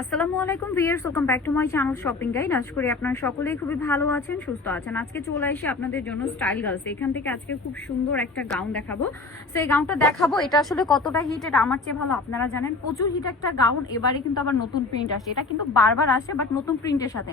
আসসালামু আলাইকুম viewers, welcome back to my channel shopping guide. আশা করি আপনারা সকলেই খুবই ভালো আছেন, সুস্থ আছেন। আজকে চলে আসি আপনাদের জন্য স্টাইল গার্লস। এখান থেকে আজকে খুব সুন্দর একটা গাউন দেখাবো। সো এই গাউনটা দেখাবো, এটা আসলে কতটা হিট এটা আমার চেয়ে ভালো আপনারা জানেন। প্রচুর হিট একটা গাউন। এবারে কিন্তু আবার নতুন প্রিন্ট আসে, এটা কিন্তু বারবার আসে বাট নতুন প্রিন্টের সাথে।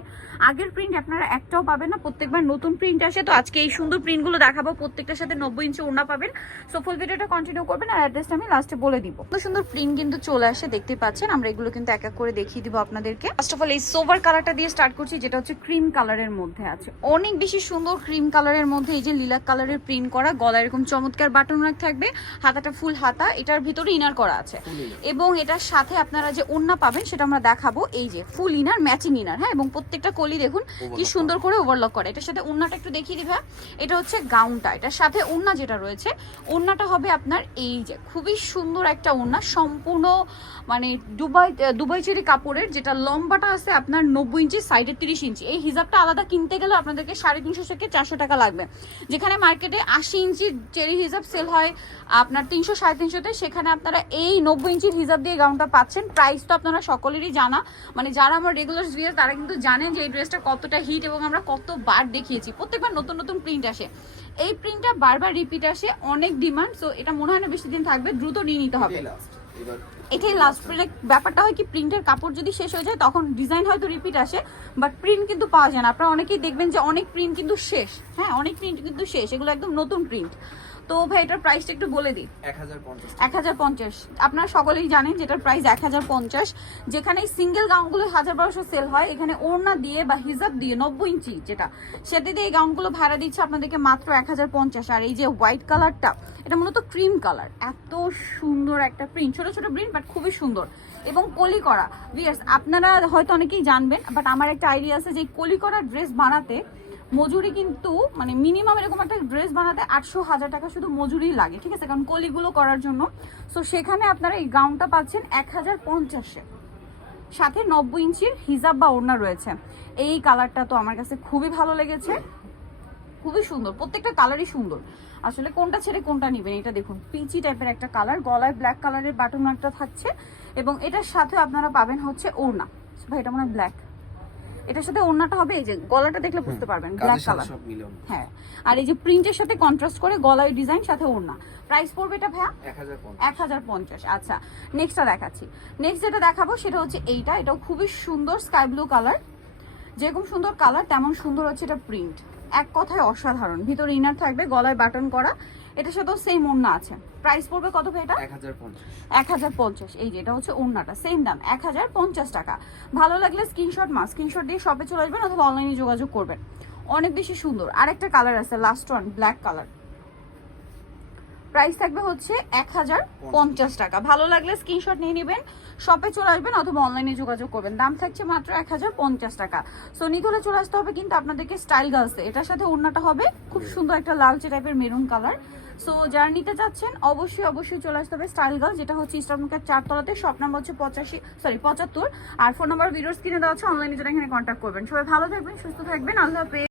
আগের প্রিন্ট আপনারা একটাও পাবেন না, প্রত্যেকবার নতুন প্রিন্ট আসে। তো আজকে এই সুন্দর প্রিন্টগুলো দেখাবো, প্রত্যেকটার সাথে 90 ইঞ্চি ওড়না পাবেন। সো ফুল ভিডিওটা কন্টিনিউ করবেন আর অ্যাড্রেসটা আমি লাস্টে বলে দিব। সুন্দর সুন্দর প্রিন্ট কিন্তু চলে আসে, দেখতে পাচ্ছেন। আমরা এগুলো কিন্তু এক এক করে দেখিয়ে দিব আপনাদেরকে। ফার্স্ট অফ অল এই সোভার কালারটা দিয়ে স্টার্ট করছি, যেটা হচ্ছে ক্রিম কালারের মধ্যে আছে। অনেক বেশি সুন্দর ক্রিম কালারের মধ্যে এই যে লিলাক কালারের প্রিন্ট করা, গলায় এরকম চমৎকার বাটন ওয়ার্ক থাকবে, হাতাটা ফুল হাতা, এটার ভিতরে ইনার করা আছে এবং এটার সাথে আপনারা যে ওড়না পাবেন সেটা আমরা দেখাবো। এই যে ফুল ইনার, ম্যাচিং ইনার, হ্যাঁ, এবং প্রত্যেকটা কলি দেখুন কি সুন্দর করে ওভারলক করে। এটার সাথে ওড়নাটা একটু দেখিয়ে দিবা। এটা হচ্ছে গাউনটা, এটার সাথে ওড়না যেটা রয়েছে, ওড়নাটা হবে আপনার এই যে খুবই সুন্দর একটা ওড়না, সম্পূর্ণ মানে দুবাই চেরি কাপড়ের, যেটা লম্বাটা আছে আপনার 90 ইঞ্চি, সাইডে 30 ইঞ্চি। এই হিজাবটা আলাদা কিনতে গেলে আপনাদেরকে 350 থেকে 400 টাকা লাগবে। যেখানে মার্কেটে 80 ইঞ্চি চেরি হিজাব সেল হয় আপনার 300 350-তে, সেখানে আপনারা এই 90 ইঞ্চির হিজাব দিয়ে গাউনটা পাচ্ছেন। প্রাইস তো আপনারা সকলেরই জানা, মানে যারা আমার রেগুলার ভিউয়ার তারা কিন্তু জানেন যে এই ড্রেসটা কতটা হিট এবং আমরা কতবার দেখিয়েছি। প্রত্যেকবার নতুন নতুন প্রিন্ট আসে, এই প্রিন্টটা বারবার রিপিট আসে, অনেক ডিমান্ড। সো এটা মনে হয় না বেশি দিন থাকবে, দ্রুত নিয়ে নিতে হবে। এটাই লাস্ট প্রিন্ট। ব্যাপারটা হয় কি, প্রিন্টের কাপড় যদি শেষ হয়ে যায় তখন ডিজাইন হয়তো রিপিট আসে, বাট প্রিন্ট কিন্তু পাওয়া যায় না। আপনারা অনেকেই দেখবেন যে অনেক প্রিন্ট কিন্তু শেষ, হ্যাঁ, অনেক প্রিন্ট কিন্তু শেষ, এগুলো একদম নতুন প্রিন্ট। তো ভাই এটার প্রাইসটা একটু বলে দিই। 1050। আপনারা সকলেই জানেন যে এটার প্রাইস 1050। যেখানে সিঙ্গেল গাউনগুলো 1000-1200 সেল হয়, এখানে ওড়না দিয়ে বা হিজাব দিয়ে 90 ইঞ্চি যেটা, সেটা দিয়ে এই গাউনগুলো ভাড়া দিচ্ছে আপনাদেরকে মাত্র 1050। আর এই যে হোয়াইট কালারটা, এটা মূলত ক্রিম কালার, এত সুন্দর একটা প্রিন্ট, ছোট ছোট প্রিন্ট বাট খুবই সুন্দর এবং কলি করা। ভিউয়ার্স আপনারা হয়তো অনেকেই জানবেন, বাট আমার একটা আইডিয়া আছে যে কলি করা ড্রেস বানাতে মজুরি কিন্তু মানে মিনিমাম এরকম একটা ড্রেস বানাতে 800-1000 টাকা শুধু মজুরি লাগে, ঠিক আছে, কারণ কলিগুলো করার জন্য। সো সেখানে আপনারা এই গাউনটা পাচ্ছেন 1050-এ, সাথে 90 ইঞ্চির হিজাব বা ওড়না রয়েছে। এই কালারটা তো আমার কাছে খুবই ভালো লেগেছে, খুবই সুন্দর, প্রত্যেকটা কালারই সুন্দর। আসলে কোনটা ছেড়ে কোনটা নেবেন, এটা দেখুন পিচি টাইপের একটা কালার, গলায় ব্ল্যাক কালারের বাটন একটা থাকছে এবং এটার সাথে আপনারা পাবেন হচ্ছে ওড়না। ভাই এটা মনে হয় ব্ল্যাক, এটার সাথে ওড়নাটা হবে এই যে, গলাটা দেখলে বুঝতে পারবেন ব্ল্যাক কালার, হ্যাঁ। আর এই যে প্রিন্টের সাথে কন্ট্রাস্ট করে গলায় ডিজাইন, সাথে ওড়না। প্রাইস পড়বে এটা ভাইয়া 1050। আচ্ছা, নেক্সটটা দেখাচ্ছি। নেক্সট যেটা দেখাবো সেটা হচ্ছে এইটা, এটাও খুবই সুন্দর স্কাই ব্লু কালার। যেরকম সুন্দর কালার তেমন সুন্দর হচ্ছে এটা প্রিন্ট, এক কথায় অসাধারণ। ভিতরে ইনার থাকবে, গলায় বাটন করা, এটার সাথেও সেম ওড়না আছে। প্রাইস পড়বে কত ভাই এটা? 1050। এই যে এটা হচ্ছে ওড়নাটা, সেম দাম 1050 টাকা। ভালো লাগলে স্ক্রিনশট দিয়ে শপে চলে আসবেন অথবা অনলাইনে যোগাযোগ করবেন। অনেক বেশি সুন্দর। আরেকটা কালার আছে last one, black colour. Price থাকবে হচ্ছে 1050 টাকা। ভালো লাগলে স্ক্রিনশট নিয়ে নেবেন, শপে চলে আসবেন অথবা অনলাইনে যোগাযোগ করবেন। দাম থাকছে মাত্র 1050 টাকা। সো নিতে হলে চলে আসতে হবে কিন্তু আপনাদেরকে স্টাইল গার্লসে। এটার সাথে ওড়নাটা হবে খুব সুন্দর একটা লালচে টাইপের মেরুন কালার। সো যারা নিতে চাচ্ছেন অবশ্যই চলে আসতে হবে স্টাইল গার্লস, যেটা হচ্ছে ইস্টার্নকার 4 তলাতে। শপ নাম্বার হচ্ছে 75। আর ফোন নাম্বার ভিডিওর স্ক্রিনে দেওয়া আছে, অনলাইনে যারা এখানে কন্ট্যাক্ট করবেন। সবাই ভালো থাকবেন, সুস্থ থাকবেন, আল্লাহ হাফেজ।